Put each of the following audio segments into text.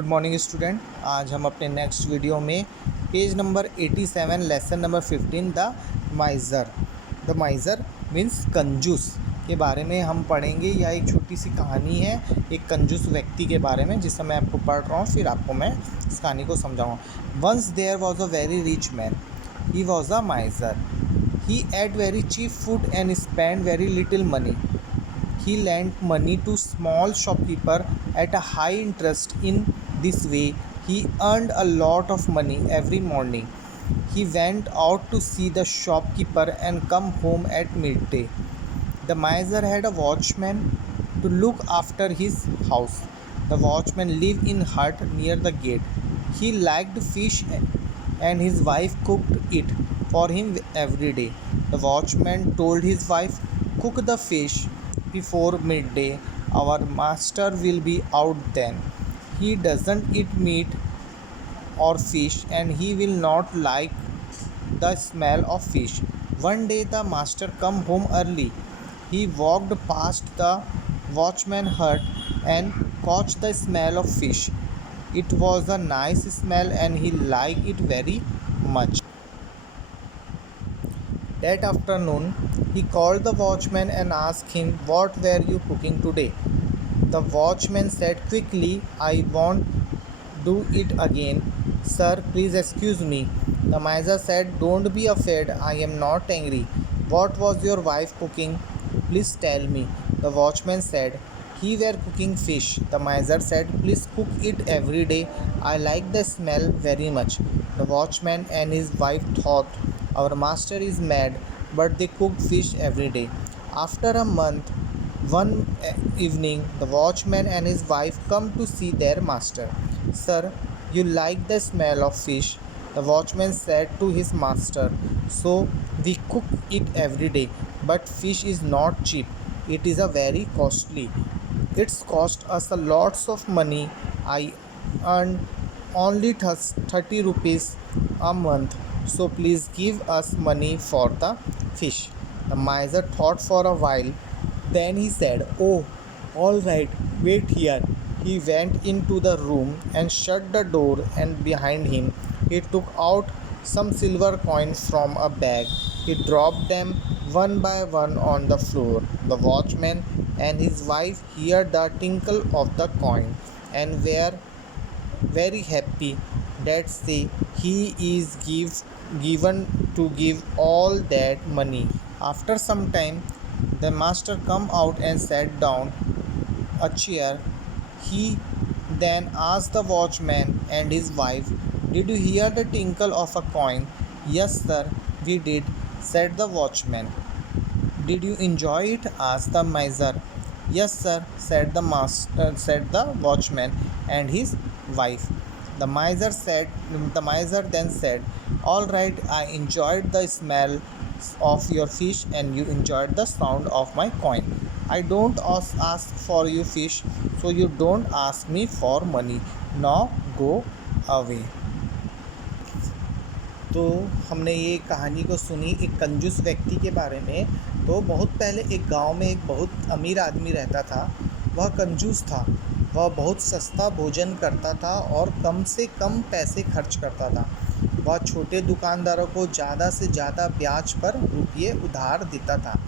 Good morning student. आज हम अपने नेक्स्ट वीडियो में page number 87 lesson number 15 the miser means कंजूस के बारे में हम पढ़ेंगे। यह एक छोटी सी कहानी है एक कंजूस व्यक्ति के बारे में, जिसे मैं आपको पढ़ रहा हूँ, फिर आपको मैं इस कहानी को समझाऊँगा। Once there was a very rich man, he was a miser. He ate very cheap food and spend very little money. He lent money to small shopkeeper at a high interest. In this way, he earned a lot of money every morning. He went out to see the shopkeeper and come home at midday. The miser had a watchman to look after his house. The watchman lived in a hut near the gate. He liked fish and his wife cooked it for him every day. The watchman told his wife, "Cook the fish before midday. Our master will be out then. He doesn't eat meat or fish and he will not like the smell of fish." One day the master come home early. He walked past the watchman hut and caught the smell of fish. It was a nice smell and he liked it very much. That afternoon, he called the watchman and asked him, "What were you cooking today?" The watchman said quickly, "I won't do it again. Sir, please excuse me." The miser said, "Don't be afraid. I am not angry. What was your wife cooking? Please tell me." The watchman said, "He were cooking fish." The miser said, "Please cook it every day. I like the smell very much." The watchman and his wife thought, "Our master is mad," but they cooked fish every day. After a month, one evening, the watchman and his wife come to see their master. "Sir, you like the smell of fish?" The watchman said to his master, "So we cook it every day, but fish is not cheap. It is a very costly. It's cost us a lots of money. I earn only 30 rupees a month. So please give us money for the fish." The miser thought for a while. Then he said, "Oh, all right, wait here." He went into the room and shut the door, and behind him he took out some silver coins from a bag. He dropped them one by one on the floor. The watchman and his wife heard the tinkle of the coin and were very happy. That say he is given to give all that money. After some time, the master come out and sat down a chair. He then asked the watchman and his wife, "Did you hear the tinkle of a coin?" "Yes, sir, we did," said the watchman. "Did you enjoy it?" asked the miser. "Yes, sir," said the watchman and his wife. The miser then said, "All right, I enjoyed the smell of your fish and you enjoyed the sound of my coin. I don't ask for you fish, so you don't ask me for money. Now go away." तो हमने ये कहानी को सुनी एक कंजूस व्यक्ति के बारे में। तो बहुत पहले एक गांव में एक बहुत अमीर आदमी रहता था। वह कंजूस था। वह बहुत सस्ता भोजन करता था और कम से कम पैसे खर्च करता था। वह छोटे दुकानदारों को ज़्यादा से ज़्यादा ब्याज पर रुपये उधार देता था।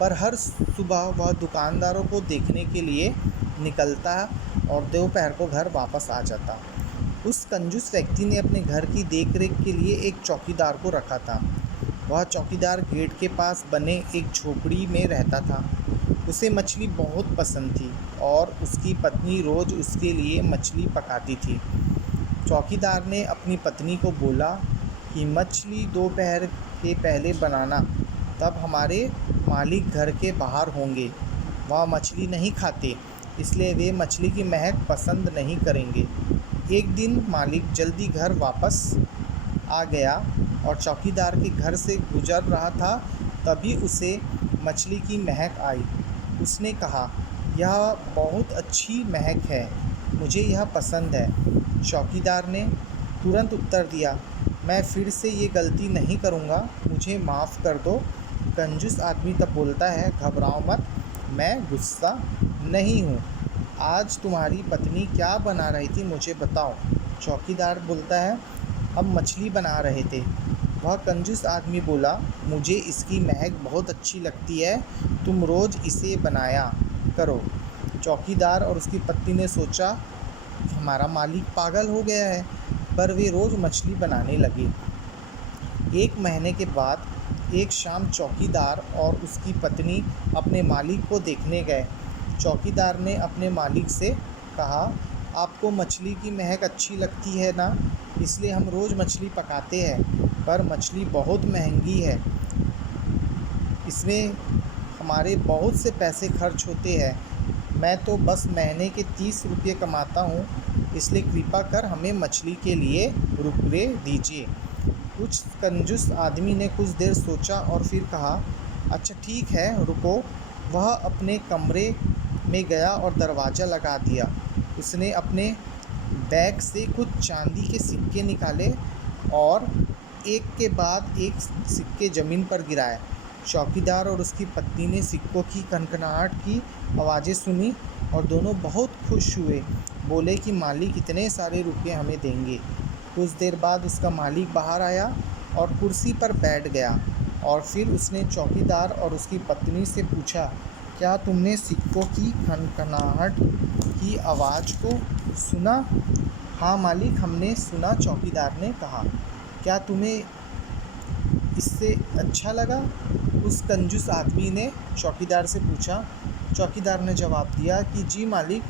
पर हर सुबह वह दुकानदारों को देखने के लिए निकलता और दोपहर को घर वापस आ जाता। उस कंजूस व्यक्ति ने अपने घर की देखरेख के लिए एक चौकीदार को रखा था। वह चौकीदार गेट के पास बने एक झोपड़ी में रहता था। उसे मछली बहुत पसंद थी और उसकी पत्नी रोज़ उसके लिए मछली पकाती थी। चौकीदार ने अपनी पत्नी को बोला कि मछली दोपहर के पहले बनाना, तब हमारे मालिक घर के बाहर होंगे। वह मछली नहीं खाते, इसलिए वे मछली की महक पसंद नहीं करेंगे। एक दिन मालिक जल्दी घर वापस आ गया और चौकीदार के घर से गुजर रहा था, तभी उसे मछली की महक आई। उसने कहा, "यह बहुत अच्छी महक है, मुझे यह पसंद है।" चौकीदार ने तुरंत उत्तर दिया, "मैं फिर से ये गलती नहीं करूँगा, मुझे माफ़ कर दो।" कंजूस आदमी तब बोलता है, "घबराओ मत, मैं गुस्सा नहीं हूँ। आज तुम्हारी पत्नी क्या बना रही थी मुझे बताओ। चौकीदार बोलता है, हम मछली बना रहे थे। वह कंजूस आदमी बोला, मुझे इसकी महक बहुत अच्छी लगती है, तुम रोज़ इसे बनाया करो। चौकीदार और उसकी पत्नी ने सोचा, हमारा मालिक पागल हो गया है, पर वे रोज़ मछली बनाने लगे। एक महीने के बाद एक शाम चौकीदार और उसकी पत्नी अपने मालिक को देखने गए। चौकीदार ने अपने मालिक से कहा, आपको मछली की महक अच्छी लगती है ना, इसलिए हम रोज़ मछली पकाते हैं, पर मछली बहुत महंगी है, इसमें हमारे बहुत से पैसे खर्च होते हैं। मैं तो बस महीने के 30 रुपये कमाता हूँ, इसलिए कृपा कर हमें मछली के लिए रुपये दीजिए। कुछ कंजूस आदमी ने कुछ देर सोचा और फिर कहा, अच्छा ठीक है, रुको। वह अपने कमरे में गया और दरवाज़ा लगा दिया। उसने अपने बैग से कुछ चांदी के सिक्के निकाले और एक के बाद एक सिक्के ज़मीन पर गिराए। चौकीदार और उसकी पत्नी ने सिक्कों की कनकनाहट की आवाज़ें सुनी और दोनों बहुत खुश हुए। बोले कि मालिक इतने सारे रुपये हमें देंगे। कुछ देर बाद उसका मालिक बाहर आया और कुर्सी पर बैठ गया और फिर उसने चौकीदार और उसकी पत्नी से पूछा, क्या तुमने सिक्कों की खनखनाहट की आवाज़ को सुना? हाँ मालिक, हमने सुना, चौकीदार ने कहा। क्या तुम्हें इससे अच्छा लगा? उस कंजूस आदमी ने चौकीदार से पूछा। चौकीदार ने जवाब दिया कि जी मालिक,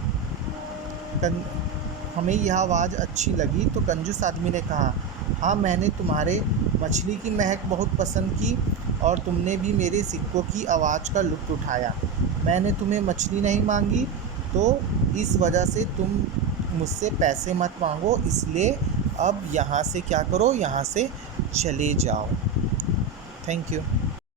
हमें यह आवाज़ अच्छी लगी। तो कंजूस आदमी ने कहा, हाँ मैंने तुम्हारे मछली की महक बहुत पसंद की और तुमने भी मेरे सिक्कों की आवाज़ का लुत्फ़ उठाया। मैंने तुम्हें मछली नहीं मांगी, तो इस वजह से तुम मुझसे पैसे मत मांगो, इसलिए अब यहाँ से क्या करो, यहाँ से चले जाओ। Thank you.